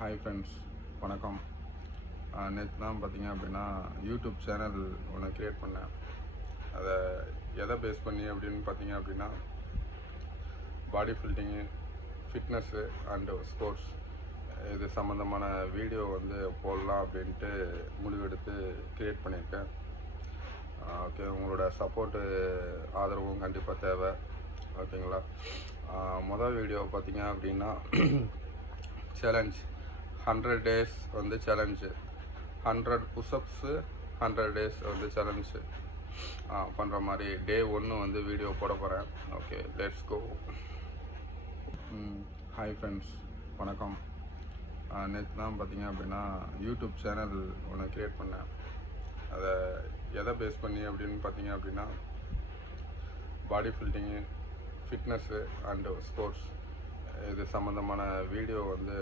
Hi friends, வணக்கம். நேற்று தான் பார்த்தீங்க அப்படின்னா யூடியூப் சேனல் ஒன்று க்ரியேட் பண்ணேன். அதை எதை பேஸ் பண்ணி அப்படின்னு பார்த்தீங்க அப்படின்னா பாடி பில்டிங்கு, ஃபிட்னஸ்ஸு அண்டு ஸ்போர்ட்ஸ் இது சம்மந்தமான வீடியோ வந்து போடலாம் அப்படின்ட்டு முடிவெடுத்து க்ரியேட் பண்ணியிருக்கேன். ஓகே, உங்களோட சப்போர்ட்டு ஆதரவும் கண்டிப்பாக தேவை. ஓகேங்களா? மொதல் வீடியோ பார்த்தீங்க அப்படின்னா சேலஞ்ச் 100 days வந்து சேலஞ்சு, 100 புஷ்அப்ஸு 100 days வந்து சேலஞ்சு பண்ணுற மாதிரி டே 1 வந்து வீடியோ போட போகிறேன். Okay, let's go. Hi friends, வணக்கம். நேற்று தான் பார்த்தீங்க அப்படின்னா யூடியூப் சேனல் ஒன்று க்ரியேட் பண்ணேன். அதை எதை பேஸ் பண்ணி அப்படின்னு பார்த்தீங்க அப்படின்னா பாடி பில்டிங்கு, ஃபிட்னஸ்ஸு அண்டு ஸ்போர்ட்ஸ் இது சம்மந்தமான வீடியோ வந்து